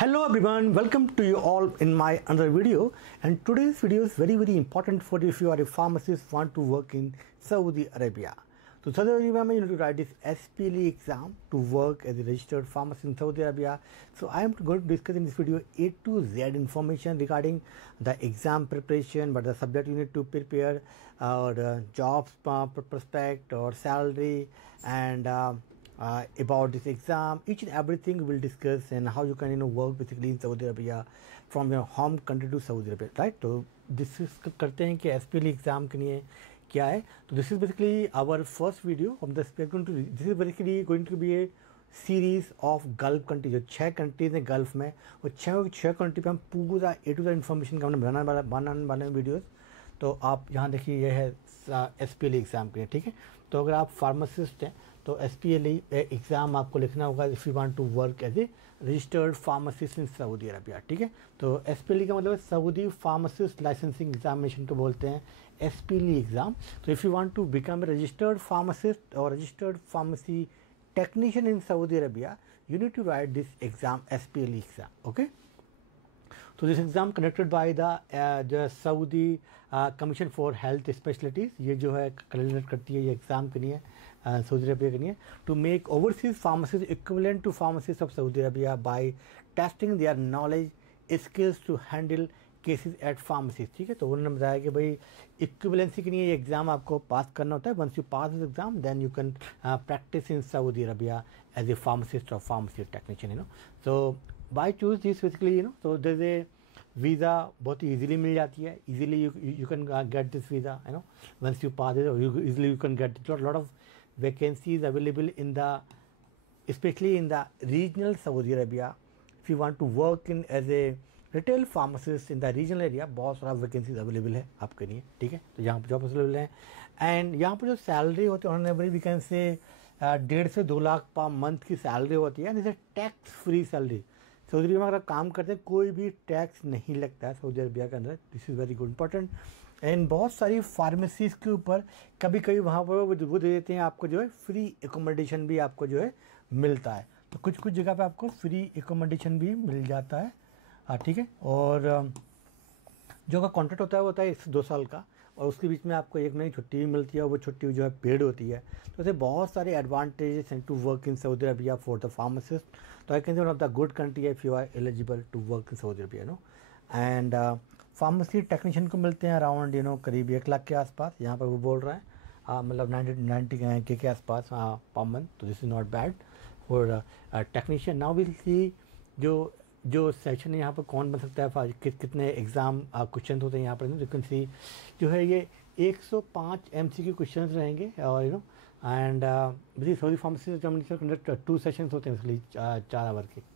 Hello everyone, welcome to you all in my another video, and today's video is very important for if you are a pharmacist want to work in Saudi Arabia. So Saudi Arabia you need to write this SPLE exam to work as a registered pharmacist in Saudi Arabia. So I am going to discuss in this video A to Z information regarding the exam preparation, what the subject you need to prepare, or the jobs prospect or salary, and about this exam. Each and everything we will discuss, and how you can work basically in Saudi Arabia from your home country to Saudi Arabia, right? तो discuss करते हैं कि SPLE exam के लिए क्या है. तो this is basically our first video of the this is basically going to be a series of Gulf country. जो 6 कंट्रीज़ हैं गल्फ में, वो 6 कंट्री पे हम पूरा A to Z इन्फॉर्मेशन का हमने बनाने वाले वीडियोज़. तो आप यहाँ देखिए, ये है SPLE एग्ज़ाम के लिए, ठीक है. तो अगर आप फार्मासिस्ट हैं तो SPLE एग्ज़ाम आपको लिखना होगा if you want to work as a registered pharmacist in Saudi Arabia, ठीक है. तो SPLE का मतलब है सऊदी फार्मासिस्ट लाइसेंसिंग एग्जामिनेशन को बोलते हैं SPLE एग्ज़ाम. तो if you want to become a registered pharmacist और registered pharmacy technician in Saudi Arabia, you need to write this exam, SPLE exam. Okay, so this exam conducted by the Saudi Commission for Health Specialties. ये जो है conduct करती है ये exam के लिए Saudi Arabia के लिए, to make overseas pharmacist equivalent to pharmacist of Saudi Arabia by testing their knowledge skills to handle cases at pharmacies, ठीक है. तो उन्होंने बताया कि भाई इक्विवेलेंसी के लिए ये एग्ज़ाम आपको पास करना होता है. Once you pass this exam then you can practice in Saudi Arabia as a pharmacist और pharmacy technician. So by choose this basically तो देयर ए वीज़ा बहुत ही ईजिली मिल जाती है. Easily you can get this visa, once you pass it easily you can get lot of vacancies available in especially in the regional Saudi Arabia. If you want to work in as a retail pharmacist in the regional area, बहुत सारा vacancies available है आपके लिए, ठीक है. तो यहाँ पर जॉब अवेलेबल है, एंड यहाँ पर जो सैलरी होती है उन्होंने वी कैन से 1.5 से 2 लाख पर मंथ की सैलरी होती है. जैसे tax free salary. Saudi Arabia में अगर काम करते हैं कोई भी टैक्स नहीं लगता है सऊदी अरबिया के अंदर. This is very good important. And बहुत सारी फार्मेसीज़ के ऊपर कभी कभी वहाँ पर वो दे देते हैं आपको जो है फ्री एकोमोडेशन भी आपको जो है मिलता है. तो कुछ जगह पे आपको फ्री एकोमोडेशन भी मिल जाता है, ठीक है. और जो का कॉन्ट्रैक्ट होता है वो होता है 2 साल का, और उसके बीच में आपको 1 महीने की छुट्टी भी मिलती है, और वो छुट्टी जो है पेड होती है. तो ऐसे बहुत सारे एडवांटेजेस हैं to work in Saudi Arabia for the pharmacist. तो I can say one of the good country if you are eligible to work in Saudi Arabia. And pharmacy technician को मिलते हैं अराउंड करीब 1 लाख के आसपास. यहाँ पर वो बोल रहा है मतलब 90 के आसपास पर मंथ. तो this is not bad for technician. Now will see जो सेक्शन है यहाँ पर कौन बन सकता है, कितने एग्ज़ाम क्वेश्चन होते हैं यहाँ पर. यू कैन सी जो है ये 105 MCQ क्वेश्चन रहेंगे, और and Saudi pharmacy conduct 2 sessions होते हैं इसलिए 4 आवर के.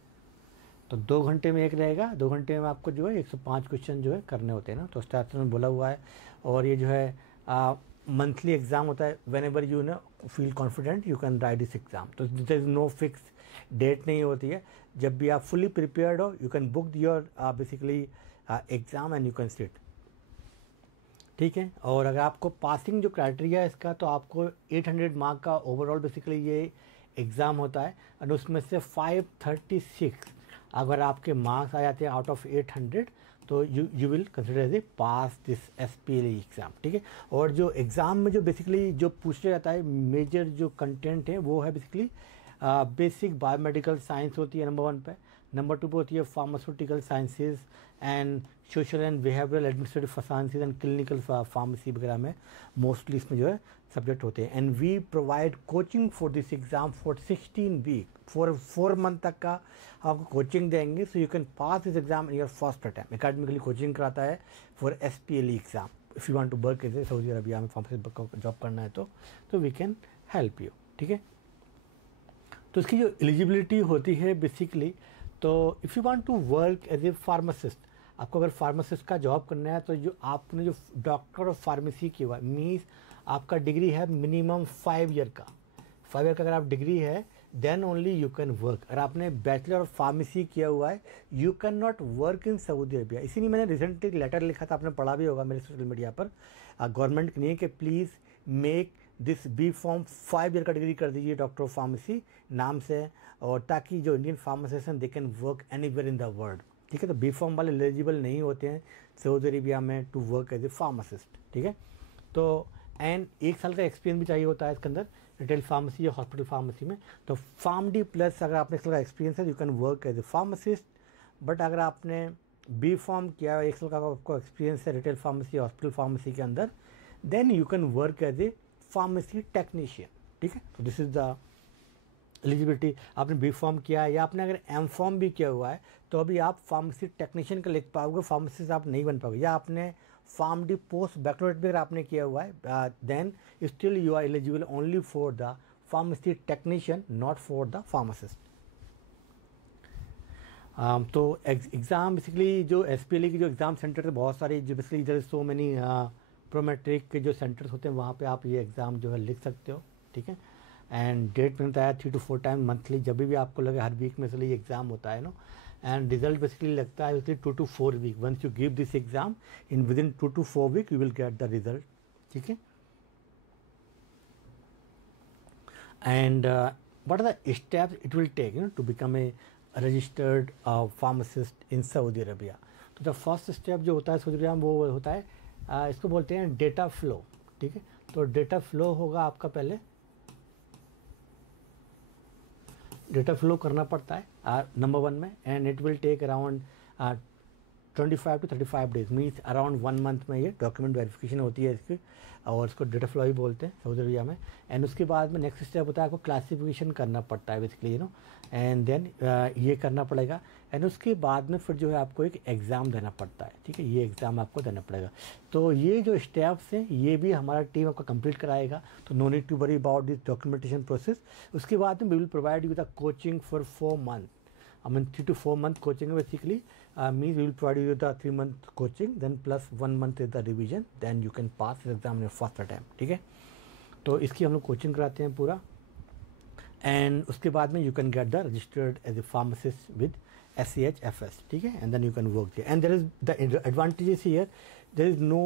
तो 2 घंटे में एक रहेगा. 2 घंटे में आपको जो है 105 क्वेश्चन जो है करने होते हैं ना. तो स्टार्टर में बोला हुआ है. और ये जो है मंथली एग्ज़ाम होता है. Whenever you feel confident you can write this exam. तो there is no fix date नहीं होती है. जब भी आप फुली प्रिपेयर्ड हो you can book your basically exam and you can sit, ठीक है. और अगर आपको पासिंग जो क्राइटेरिया है इसका, तो आपको 800 मार्क का ओवरऑल बेसिकली ये एग्ज़ाम होता है. और उसमें से 536 अगर आपके मार्क्स आ जाते हैं आउट ऑफ 800, तो you will consider as a pass this SPLE exam, ठीक है. और जो एग्ज़ाम में जो बेसिकली जो पूछा जाता है मेजर जो कंटेंट है वो है बेसिकली बेसिक बायोमेडिकल साइंस होती है नंबर 1 पे. नंबर 2 पे होती है pharmaceutical sciences and social and behavioural administrative sciences and clinical pharmacy वगैरह में मोस्टली इसमें जो है सब्जेक्ट होते हैं. And we provide coaching for this exam for 16 week, 4 month तक का आपको कोचिंग देंगे. So you can pass this exam in your first attempt. Academically coaching कराता है for SPLE exam. If you want to work as a Saudi Arabia में pharmacy job करना है तो वी कैन हेल्प यू, ठीक है. तो इसकी जो एलिजिबिलिटी होती है बेसिकली, तो if you want to work as a pharmacist, आपको अगर फार्मासिस्ट का जॉब करना है तो जो आपने जो डॉक्टर ऑफ फार्मेसी किया हुआ है, मीन्स आपका डिग्री है मिनिमम 5 ईयर का. 5 ईयर का अगर आप डिग्री है then only you can work. अगर आपने बैचलर ऑफ फार्मेसी किया हुआ है you can not work in Saudi Arabia. इसीलिए मैंने रिसेंटली लेटर लिखा था, आपने पढ़ा भी होगा मेरे सोशल मीडिया पर, गवर्नमेंट के लिए कि please make this B pharm 5 year का डिग्री कर दीजिए डॉक्टर ऑफ फार्मेसी नाम से, और ताकि जो Indian pharmacist they can work anywhere in the world. ठीक है, तो बी फॉर्म वाले एलिजिबल नहीं होते हैं सऊदी अरेबिया में to work as a pharmacist. ठीक है, तो एंड 1 साल का एक्सपीरियंस भी चाहिए होता है इसके अंदर, रिटेल फार्मेसी या हॉस्पिटल फार्मेसी में। तो फार्मडी प्लस अगर आपने 1 साल का एक्सपीरियंस है, you can work as a pharmacist. But अगर आपने बी फॉर्म किया, 1 साल का आपको एक्सपीरियंस है रिटेल फार्मेसी हॉस्पिटल फार्मेसी के अंदर, then you can work as a pharmacy technician. ठीक है, तो दिस इज़ द एलिजिबिलिटी। आपने बी फॉर्म किया है या आपने अगर एम फॉर्म भी किया हुआ है तो अभी आप फार्मेसी टेक्नीशियन का लिख पाओगे, फार्मेसिस्ट आप नहीं बन पाओगे। या आपने फार्म डी पोस्ट बैकलॉरेट भी अगर आपने किया हुआ है, then still you are eligible only for the pharmacy technician, not for the pharmacist. तो एग्ज़ाम बेसिकली जो SPLE की जो एग्ज़ाम सेंटर है बहुत सारे, जो बेसिकली इधर सो मैनी प्रोमेट्रिक के जो सेंटर्स होते हैं वहाँ पे आप ये एग्ज़ाम जो है लिख सकते हो। ठीक है, एंड डेट में बताया 3 to 4 टाइम मंथली, जब भी आपको लगे हर वीक में से ये एग्ज़ाम होता है नो। एंड रिजल्ट बेसिकली लगता है basically 2 to 4 week. Once you give this exam in within 2 to 4 week you will get the result. ठीक है, and what are the steps it will take to become a registered pharmacist in Saudi Arabia. तो the first step जो होता है Saudi Arabia में वो होता है, इसको बोलते हैं डेटा फ्लो। ठीक है, तो डेटा फ्लो होगा आपका, पहले डेटा फ्लो करना पड़ता है नंबर 1 में, and it will take around 25 to 35 days, means around 1 month में ये डॉक्यूमेंट वेरिफिकेशन होती है इसकी, और इसको डेटा फ्लो ही बोलते हैं सऊदी अरबिया में। एंड उसके बाद में नेक्स्ट स्टेप होता है आपको क्लासिफिकेशन करना पड़ता है बेसिकली एंड देन ये करना पड़ेगा। एंड उसके बाद में फिर जो है आपको एक एग्ज़ाम देना पड़ता है। ठीक है, ये एग्ज़ाम आपको देना पड़ेगा। तो ये जो स्टेप्स हैं ये भी हमारा टीम आपका कंप्लीट कराएगा, तो no need to worry about this documentation process. उसके बाद में we will provide you the coaching for 4 months। I mean 3 to 4 month coaching basically means we will provide you the 3 month coaching, then plus 1 month is the revision, then you can pass the exam in your first attempt। ठीक है, तो इसकी हम लोग coaching कराते हैं पूरा, and उसके बाद में you can get the registered as a pharmacist with SCHFS। ठीक है, and then you can work there, and there is the advantages here, there is no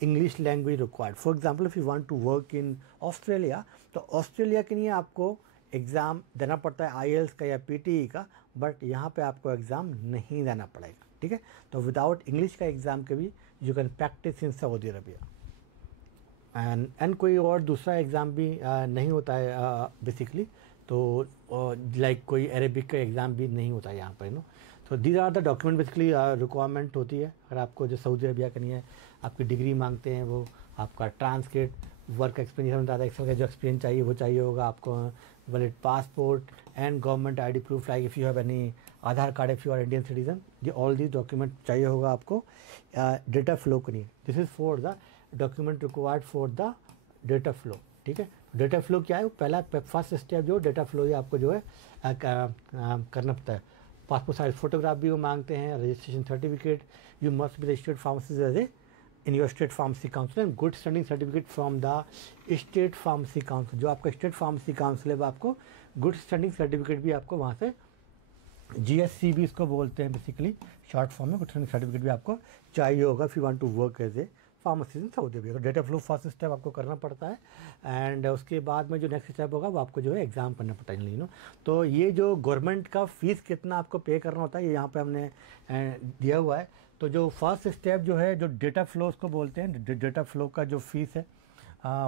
English language required. For example if you want to work in Australia, तो Australia के लिए आपको exam देना पड़ता है IELTS का या PTE का, बट यहाँ पे आपको एग्ज़ाम नहीं देना पड़ेगा। ठीक है, तो विदाउट इंग्लिश का एग्ज़ाम के भी you can practice in Saudi Arabia, and कोई और दूसरा एग्ज़ाम भी नहीं होता है बेसिकली, तो लाइक कोई अरेबिक का एग्ज़ाम भी नहीं होता है यहाँ पर तो these are the document basically requirement होती है अगर आपको जो सऊदी अरबिया करनी है। आपकी डिग्री मांगते हैं, वो आपका ट्रांसक्रिप्ट, वर्क एक्सपीरियंस में ज़्यादा एक्सेल का जो एक्सपीरियंस चाहिए वो चाहिए होगा आपको, valid passport and government ID proof, like if you have any Aadhaar card if you are Indian citizen, ये ऑल दीज डॉक्यूमेंट चाहिए होगा आपको डेटा फ्लो के लिए। This is for the document required for the data flow. ठीक है, data flow क्या है, पहला फर्स्ट स्टेप जो डेटा फ्लो है आपको जो है करना पड़ता है। पासपोर्ट साइज फोटोग्राफ भी वो मांगते हैं, registration certificate, you must be registered pharmacist as a in your state pharmacy council, and good standing certificate from the state pharmacy council. जो आपका स्टेट फार्मेसी काउंसिल है वो आपको गुड स्टैंडिंग सर्टिफिकेट भी आपको वहाँ से, GSC भी इसको बोलते हैं बेसिकली शॉर्ट फॉर्म में, गुड स्टैंडिंग सर्टिफिकेट भी आपको चाहिए होगा if you want to work as a pharmacist in Saudi Arabia. तो डेटा फ्लो फर्स्ट स्टेप आपको करना पड़ता है, एंड उसके बाद में जो नेक्स्ट स्टेप होगा वो आपको जो है एग्ज़ाम करना पड़ता है तो ये जो गवर्नमेंट का फ़ीस कितना आपको पे करना होता है ये यहाँ पे हमने दिया हुआ है। तो जो फर्स्ट स्टेप जो है, जो डेटा फ्लो उसको बोलते हैं, डेटा फ्लो का जो फीस है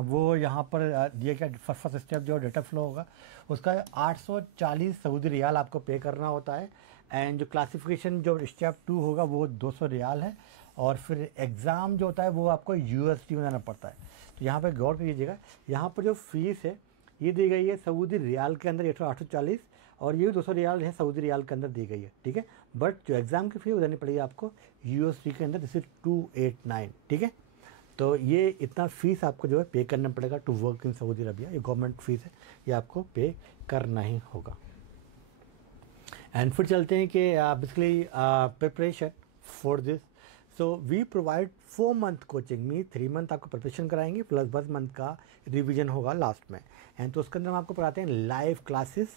वो यहाँ पर दिया गया। फर्स्ट स्टेप जो डेटा फ्लो होगा उसका 840 सऊदी रियाल आपको पे करना होता है, एंड जो क्लासिफिकेशन जो स्टेप 2 होगा वो 200 रियाल है, और फिर एग्ज़ाम जो होता है वो आपको USD में जाना पड़ता है। तो यहाँ पे गौर कीजिएगा, यहाँ पर जो फीस है ये दी गई है सऊदी रियाल के अंदर 840, और ये 200 रियाल है सऊदी रियाल के अंदर दी गई है। ठीक है, बट जो एग्ज़ाम की फ़ी वो देनी पड़ेगी आपको USD के अंदर, जैसे 289। ठीक है, तो ये इतना फ़ीस आपको जो है पे करना पड़ेगा to work in Saudi Arabia. ये गवर्नमेंट फ़ीस है, ये आपको पे करना ही होगा। एंड फिर चलते हैं कि basically preparation for this. So we provide 4 month coaching में 3 month आपको प्रिपरेशन कराएंगे, प्लस 1 month का रिवीजन होगा लास्ट में। एंड तो उसके अंदर हम आपको पढ़ाते हैं लाइव क्लासेस,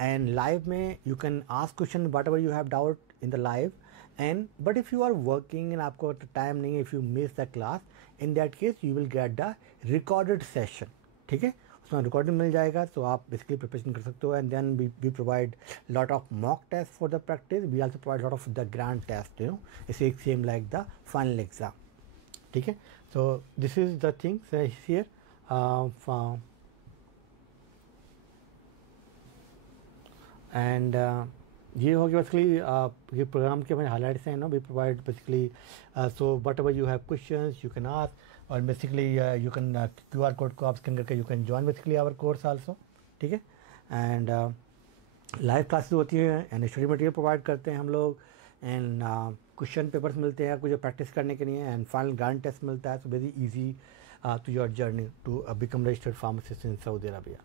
एंड लाइव में you can ask question whatever you have doubt in the live, and but if you are working and आपको टाइम नहीं है, if you miss the class, in that case you will get the recorded session. ठीक है, उसमें recording मिल जाएगा, तो आप basically preparation कर सकते हो. And then we provide lot of mock test for the practice. We also provide lot of the grand test, you know, it's same like the final exam. ठीक है, so this is the things here. And ये हो गया basically ये programme के हमारे highlights हैं. No, we provide basically so whatever you have questions you can ask, और basically you can QR code को आप स्कैन करके you can join basically our course also. ठीक है, एंड लाइव क्लासेस होती हैं एंड स्टडी मटेरियल प्रोवाइड करते हैं हम लोग. एंड क्वेश्चन पेपर्स मिलते हैं आपको जो प्रैक्टिस करने के लिए, एंड फाइनल ग्रांड टेस्ट मिलता है. So very easy to your journey to become registered pharmacist in Saudi Arabia.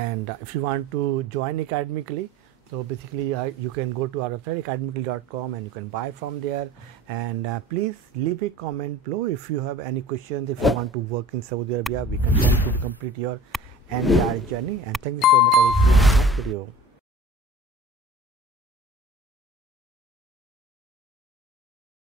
And if you want to join academically, so basically you can go to our website academically.com and you can buy from there. And please leave a comment below if you have any questions. If you want to work in Saudi Arabia, we can help you to complete your entire journey. And thank you so much. I will see you in the next video.